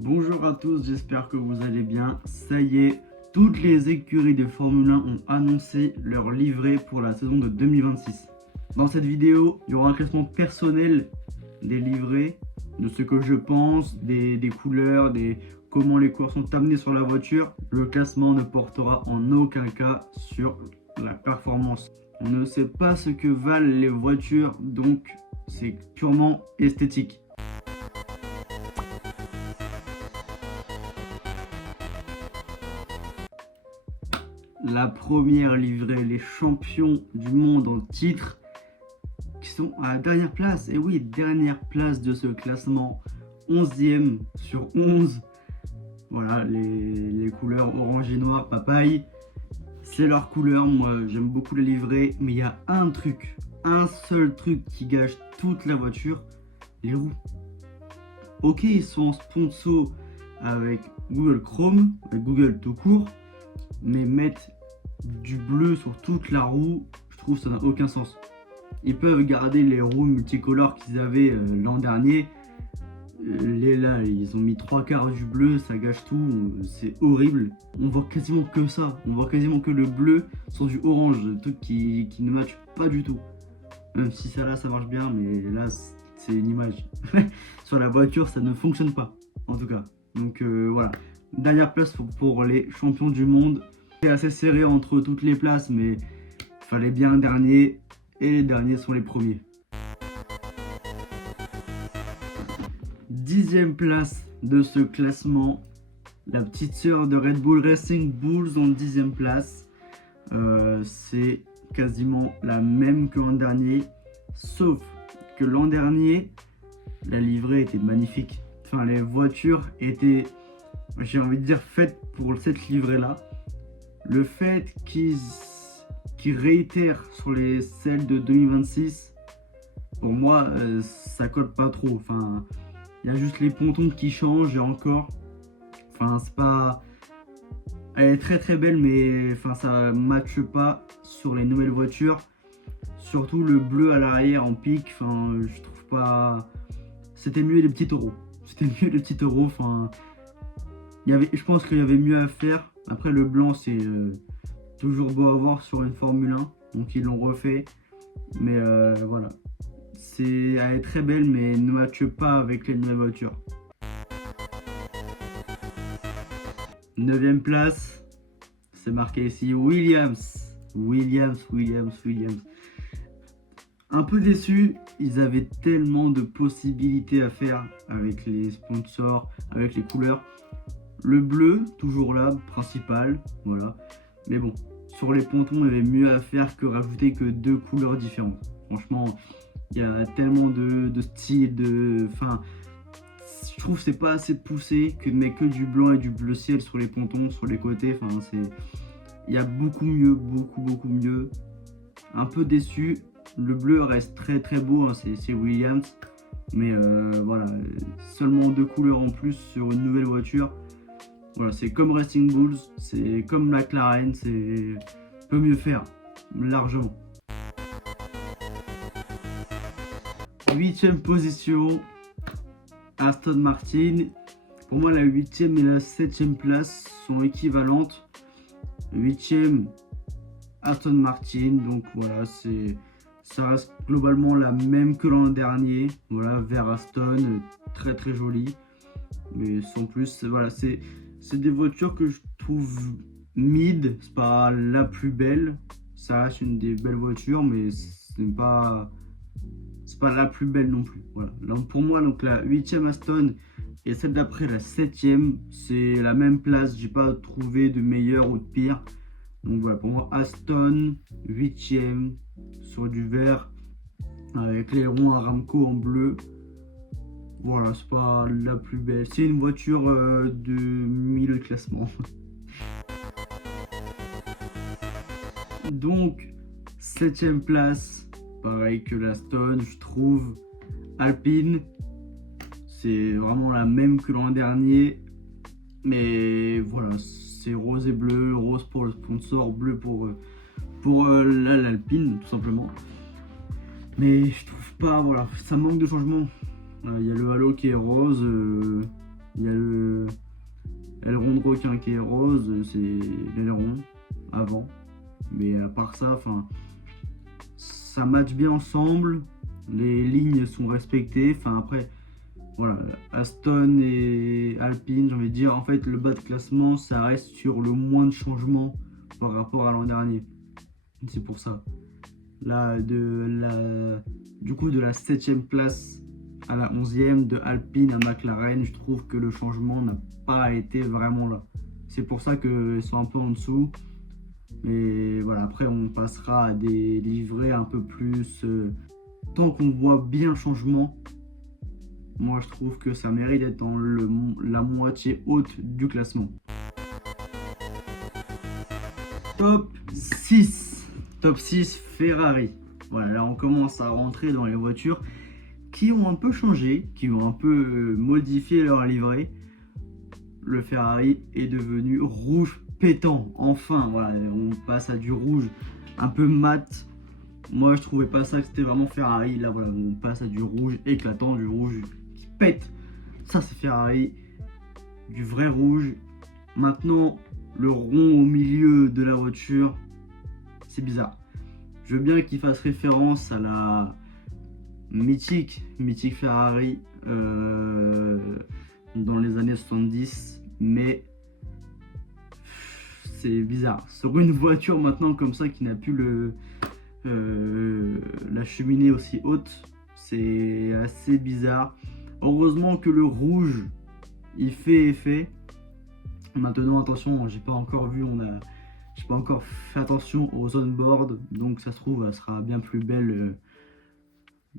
Bonjour à tous, j'espère que vous allez bien. Ça y est, toutes les écuries de Formule 1 ont annoncé leur livret pour la saison de 2026. Dans cette vidéo, il y aura un classement personnel des livrets, de ce que je pense, des couleurs, comment les couleurs sont amenées sur la voiture. Le classement ne portera en aucun cas sur la performance. On ne sait pas ce que valent les voitures, donc c'est purement esthétique. La première livrée, les champions du monde en titre qui sont à la dernière place. Et oui, dernière place de ce classement, 11e sur 11. Voilà, les couleurs orange et noir, papaye, c'est leur couleur. Moi, j'aime beaucoup les livrées, mais il y a un seul truc qui gâche toute la voiture, les roues. Ok, ils sont en sponsor avec Google Chrome, avec Google tout court, mais mettre du bleu sur toute la roue, je trouve que ça n'a aucun sens. Ils peuvent garder les roues multicolores qu'ils avaient l'an dernier. Là, ils ont mis 3/4 du bleu, ça gâche tout, c'est horrible. On voit quasiment que ça, on voit quasiment que le bleu sur du orange, un truc qui ne match pas du tout. Même si ça là, ça marche bien, mais là, c'est une image. Sur la voiture, ça ne fonctionne pas, en tout cas. Donc voilà, dernière place pour les champions du monde. C'est assez serré entre toutes les places, mais il fallait bien un dernier, et les derniers sont les premiers. 10e place de ce classement, la petite sœur de Red Bull Racing Bulls en 10e place. C'est quasiment la même que l'an dernier, sauf que l'an dernier, la livrée était magnifique. Enfin, les voitures étaient, j'ai envie de dire, faites pour cette livrée-là. Le fait qu'ils réitèrent sur celles de 2026, pour moi, ça colle pas trop. Enfin, il y a juste les pontons qui changent et encore. Enfin, c'est pas. Elle est très très belle, mais enfin, ça matche pas sur les nouvelles voitures. Surtout le bleu à l'arrière en pique. Enfin, je trouve pas. C'était mieux les petits taureaux. Enfin, je pense qu'il y avait mieux à faire. Après, le blanc, c'est toujours beau à voir sur une Formule 1. Donc, ils l'ont refait. Mais voilà. Elle est très belle, mais ne matche pas avec les nouvelles voitures. 9e place. C'est marqué ici Williams. Un peu déçu. Ils avaient tellement de possibilités à faire avec les sponsors, avec les couleurs. Le bleu, toujours là, principal, voilà. Mais bon, sur les pontons, il y avait mieux à faire que rajouter que 2 couleurs différentes. Franchement, il y a tellement de styles, enfin, je trouve que c'est pas assez poussé que de mettre que du blanc et du bleu ciel sur les pontons, sur les côtés. Enfin, il y a beaucoup mieux, beaucoup mieux. Un peu déçu. Le bleu reste très très beau, hein, c'est Williams. Mais voilà, seulement 2 couleurs en plus sur une nouvelle voiture. Voilà, c'est comme Racing Bulls, c'est comme McLaren, peut mieux faire, largement. 8e position, Aston Martin. Pour moi, la 8e et la 7e place sont équivalentes. 8e, Aston Martin, donc voilà, ça reste globalement la même que l'an dernier. Voilà, vert Aston, très très joli. Mais sans plus, voilà, c'est des voitures que je trouve mid, c'est pas la plus belle, ça reste une des belles voitures, mais c'est pas la plus belle non plus. Voilà. Donc pour moi, donc la 8e Aston et celle d'après la 7e, c'est la même place, j'ai pas trouvé de meilleur ou de pire. Donc voilà, pour moi Aston 8e sur du vert avec les ronds Aramco en bleu. Voilà, c'est pas la plus belle. C'est une voiture de milieu de classement. Donc, 7e place, pareil que l'Aston, je trouve. Alpine, c'est vraiment la même que l'an dernier. Mais voilà, c'est rose et bleu. Rose pour le sponsor, bleu pour l'Alpine, tout simplement. Mais je trouve pas, voilà, ça manque de changement. Il y a le halo qui est rose, il y a L'aileron de requin qui est rose, c'est l'aileron avant. Mais à part ça, ça match bien ensemble. Les lignes sont respectées. Après, voilà, Aston et Alpine, j'ai envie de dire, en fait, le bas de classement, ça reste sur le moins de changements par rapport à l'an dernier. C'est pour ça. Là, du coup, de la 7e place à la 11e, de Alpine à McLaren, je trouve que le changement n'a pas été vraiment là. C'est pour ça qu'ils sont un peu en dessous. Mais voilà, après, on passera à des livrets un peu plus... tant qu'on voit bien le changement, moi, je trouve que ça mérite d'être dans la moitié haute du classement. Top 6. Top 6 Ferrari. Voilà, là on commence à rentrer dans les voitures qui ont un peu changé, qui ont un peu modifié leur livrée. Le Ferrari est devenu rouge pétant. Enfin, voilà, on passe à du rouge un peu mat. Moi, je trouvais pas ça que c'était vraiment Ferrari. Là, voilà, on passe à du rouge éclatant, du rouge qui pète. Ça, c'est Ferrari. Du vrai rouge. Maintenant, le rond au milieu de la voiture, c'est bizarre. Je veux bien qu'il fasse référence à la mythique Ferrari dans les années 70, mais c'est bizarre. Sur une voiture maintenant comme ça qui n'a plus la cheminée aussi haute, c'est assez bizarre. Heureusement que le rouge, il fait effet. Maintenant, attention, j'ai pas encore fait attention aux on-board, donc ça se trouve, elle sera bien plus belle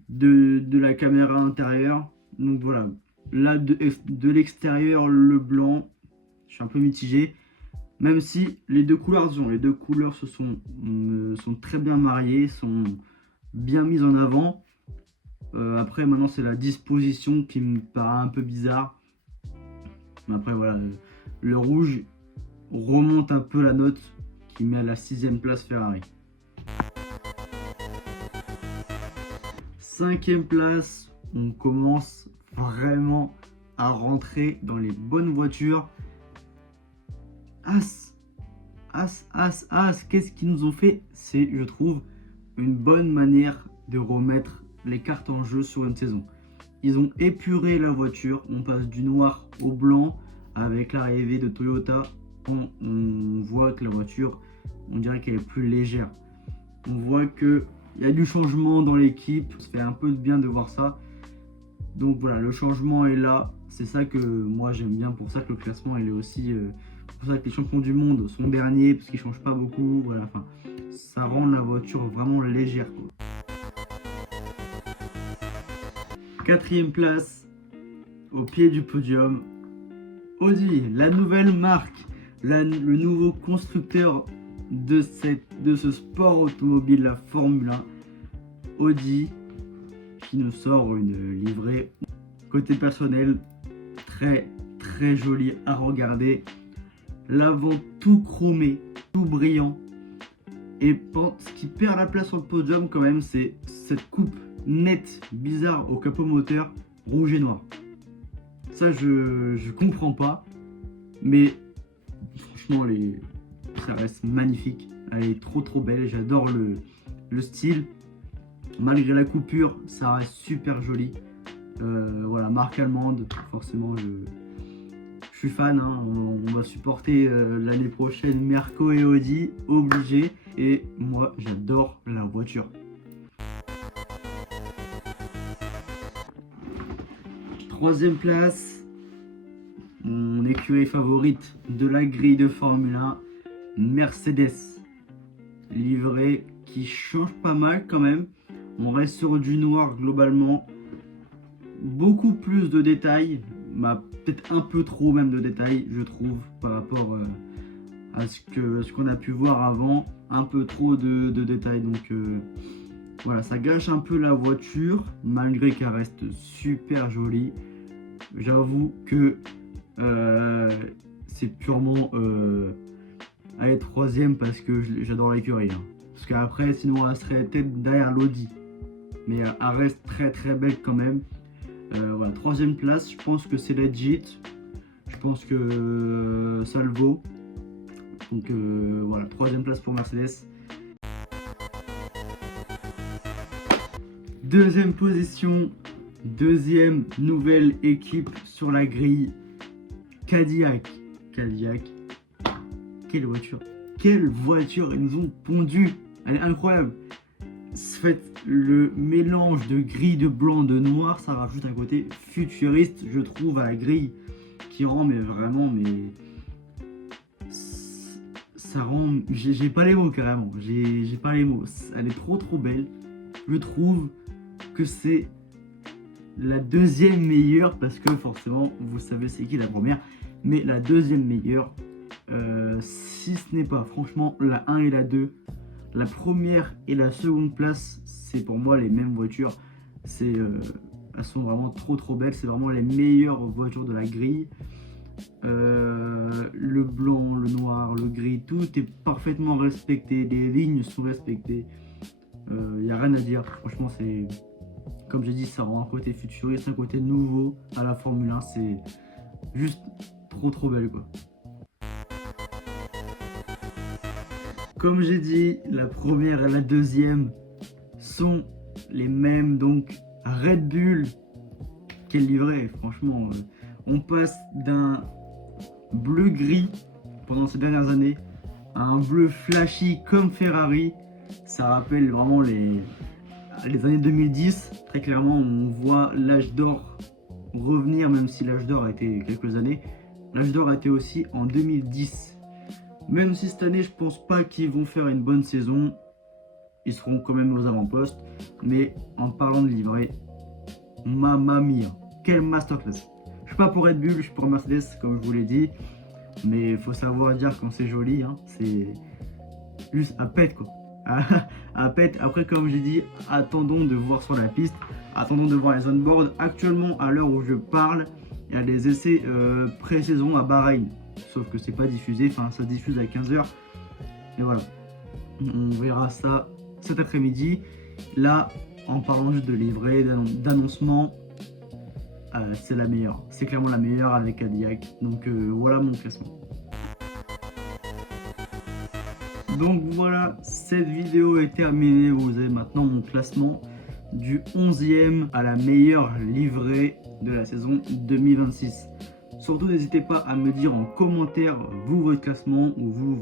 de la caméra intérieure. Donc voilà, là de l'extérieur, le blanc, je suis un peu mitigé, même si les deux couleurs se sont très bien mariées, sont bien mises en avant. Après, maintenant, c'est la disposition qui me paraît un peu bizarre. Mais après, voilà, le rouge remonte un peu la note qui met à la 6e place Ferrari. 5e place, on commence vraiment à rentrer dans les bonnes voitures. As, qu'est-ce qu'ils nous ont fait? C'est, je trouve, une bonne manière de remettre les cartes en jeu sur une saison. Ils ont épuré la voiture, on passe du noir au blanc avec l'arrivée de Toyota. On voit que la voiture, on dirait qu'elle est plus légère. On voit qu'il y a du changement dans l'équipe, ça fait un peu de bien de voir ça. Donc voilà, le changement est là, c'est ça que moi j'aime bien, pour ça que le classement il est aussi... pour ça que les champions du monde sont derniers, parce qu'ils ne changent pas beaucoup. Voilà, ça rend la voiture vraiment légère, quoi. 4e place, au pied du podium, Audi, la nouvelle marque, le nouveau constructeur de ce sport automobile, la Formule 1. Audi qui nous sort une livrée côté personnel très jolie à regarder. L'avant tout chromé, tout brillant. Et ce qui perd la place sur le podium quand même, c'est cette coupe nette, bizarre au capot moteur, rouge et noir. Ça, je comprends pas. Mais franchement, ça reste magnifique. Elle est trop belle. J'adore le style. Malgré la coupure, ça reste super joli. Voilà, marque allemande. Forcément, je suis fan. Hein. On va supporter l'année prochaine Merco et Audi, obligé. Et moi, j'adore la voiture. 3e place, mon écurie favorite de la grille de Formule 1, Mercedes. Livrée qui change pas mal quand même. On reste sur du noir globalement. Beaucoup plus de détails, peut-être un peu trop même de détails, je trouve, par rapport à ce qu'on a pu voir avant. Un peu trop de détails, donc voilà, ça gâche un peu la voiture, malgré qu'elle reste super jolie. J'avoue que c'est purement aller 3e parce que j'adore l'écurie. Hein. Parce qu'après, sinon, elle serait peut-être derrière l'Audi. Mais elle reste très belle quand même. Voilà, 3e place, je pense que c'est legit. Je pense que ça le vaut. Donc voilà, 3e place pour Mercedes. 2e position, 2e nouvelle équipe sur la grille, Cadillac. Cadillac, quelle voiture! Quelle voiture ils nous ont pondu! Elle est incroyable! Fait le mélange de gris, de blanc, de noir, ça rajoute un côté futuriste, je trouve, à la grille, qui rend ça rend, j'ai pas les mots carrément, j'ai pas les mots. Elle est trop belle. Je trouve que c'est la 2e meilleure, parce que forcément vous savez c'est qui la première, mais la 2e meilleure, si ce n'est pas franchement la 1 et la 2. La première et la 2e place, c'est pour moi les mêmes voitures. Elles sont vraiment trop belles. C'est vraiment les meilleures voitures de la grille. Le blanc, le noir, le gris, tout est parfaitement respecté. Les lignes sont respectées. Il n'y a rien à dire. Franchement, c'est comme j'ai dit, ça rend un côté futuriste, un côté nouveau à la Formule 1. C'est juste trop belle, quoi. Comme j'ai dit, la première et la 2e sont les mêmes, donc Red Bull, quel livret, franchement, on passe d'un bleu-gris pendant ces dernières années à un bleu flashy comme Ferrari. Ça rappelle vraiment les années 2010, très clairement on voit l'âge d'or revenir, même si l'âge d'or a été quelques années. L'âge d'or a été aussi en 2010. Même si cette année, je pense pas qu'ils vont faire une bonne saison. Ils seront quand même aux avant-postes. Mais en parlant de livret, mamma mia, quel masterclass. Je suis pas pour Red Bull, je suis pour Mercedes, comme je vous l'ai dit. Mais il faut savoir dire quand c'est joli. Hein. C'est juste à pète, quoi. À pète. Après, comme j'ai dit, attendons de voir sur la piste. Attendons de voir les on-board. Actuellement, à l'heure où je parle, il y a des essais pré-saison à Bahreïn. Sauf que c'est pas diffusé, enfin ça se diffuse à 15h. Et voilà, on verra ça cet après-midi. Là, en parlant juste de livret, d'annoncement, c'est la meilleure. C'est clairement la meilleure avec Cadillac. Donc voilà mon classement. Donc voilà, cette vidéo est terminée. Vous avez maintenant mon classement du 11e à la meilleure livrée de la saison 2026. Surtout, n'hésitez pas à me dire en commentaire, vous, votre classement, ou vous,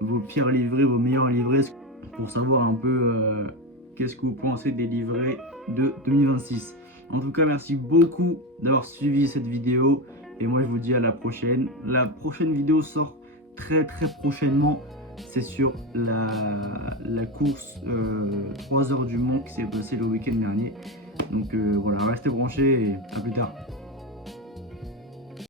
vos pires livrets, vos meilleurs livrets, pour savoir un peu qu'est-ce que vous pensez des livrets de 2026. En tout cas, merci beaucoup d'avoir suivi cette vidéo, et moi, je vous dis à la prochaine. La prochaine vidéo sort très prochainement. C'est sur la course 3 heures du Mans qui s'est passée le week-end dernier. Donc voilà, restez branchés et à plus tard.